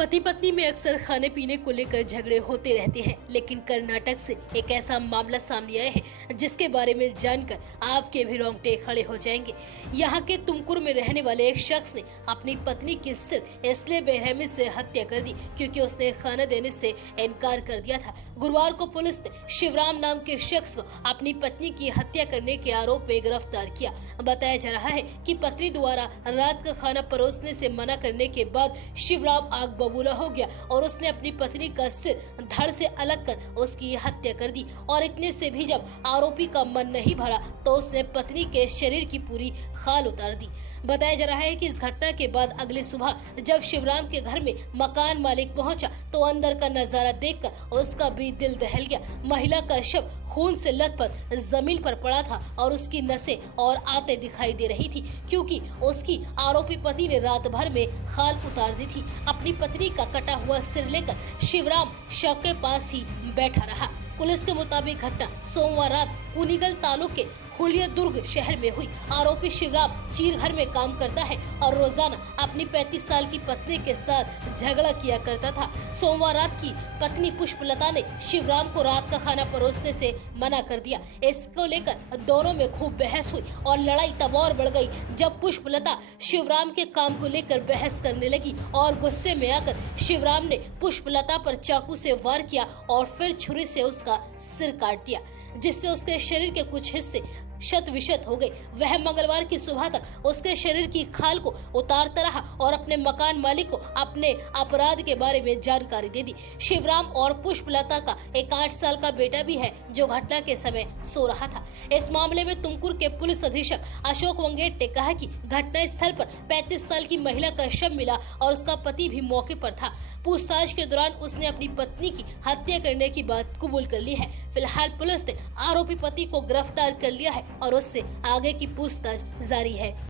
पति पत्नी में अक्सर खाने पीने को लेकर झगड़े होते रहते हैं, लेकिन कर्नाटक से एक ऐसा मामला सामने आया है जिसके बारे में जानकर आपके भी रोंगटे खड़े हो जाएंगे। यहाँ के तुमकुर में रहने वाले एक शख्स ने अपनी पत्नी की सिर्फ इसलिए बेरहमी से हत्या कर दी क्योंकि उसने खाना देने से इनकार कर दिया था। गुरुवार को पुलिस ने शिवराम नाम के शख्स को अपनी पत्नी की हत्या करने के आरोप में गिरफ्तार किया। बताया जा रहा है कि पत्नी द्वारा रात का खाना परोसने से मना करने के बाद शिवराम आग बबूला हो गया और उसने अपनी पत्नी का सिर धड़ से अलग कर उसकी हत्या कर दी। और इतने से भी जब आरोपी का मन नहीं भरा तो उसने पत्नी के शरीर की पूरी खाल उतार दी। बताया जा रहा है कि इस घटना के बाद अगली सुबह जब शिवराम के घर में मकान मालिक पहुंचा तो अंदर का नजारा देखकर उसका भी दिल दहल गया। महिला का शव खून से लथपथ जमीन पर पड़ा था और उसकी नसें और आंतें दिखाई दे रही थी क्योंकि उसकी आरोपी पति ने रात भर में खाल उतार दी थी। अपनी पत्नी का कटा हुआ सिर लेकर शिवराम शव के पास ही बैठा रहा। पुलिस के मुताबिक घटना सोमवार रात कुनीगल तालुक के हुलिया दुर्ग शहर में हुई। आरोपी शिवराम चीर घर में काम करता है और रोजाना अपनी 35 साल की पत्नी के साथ झगड़ा किया करता था। सोमवार रात की पत्नी पुष्पलता ने शिवराम को रात का खाना परोसने से मना कर दिया। इसको लेकर दोनों में खूब बहस हुई और लड़ाई तब और बढ़ गई जब पुष्पलता शिवराम के काम को लेकर बहस करने लगी और गुस्से में आकर शिवराम ने पुष्पलता पर चाकू से वार किया और फिर छुरी से उसका सिर काट दिया, जिससे उसके शरीर के कुछ हिस्से शत विशत हो गए। वह मंगलवार की सुबह तक उसके शरीर की खाल को उतारता रहा और अपने मकान मालिक को अपने अपराध के बारे में जानकारी दे दी। शिवराम और पुष्पलता का एक 8 साल का बेटा भी है जो घटना के समय सो रहा था। इस मामले में तुमकुर के पुलिस अधीक्षक अशोक वंगेट ने कहा कि घटना स्थल पर 35 साल की महिला का शव मिला और उसका पति भी मौके पर था। पूछताछ के दौरान उसने अपनी पत्नी की हत्या करने की बात कबूल कर ली है। फिलहाल पुलिस ने आरोपी पति को गिरफ्तार कर लिया है और उससे आगे की पूछताछ जारी है।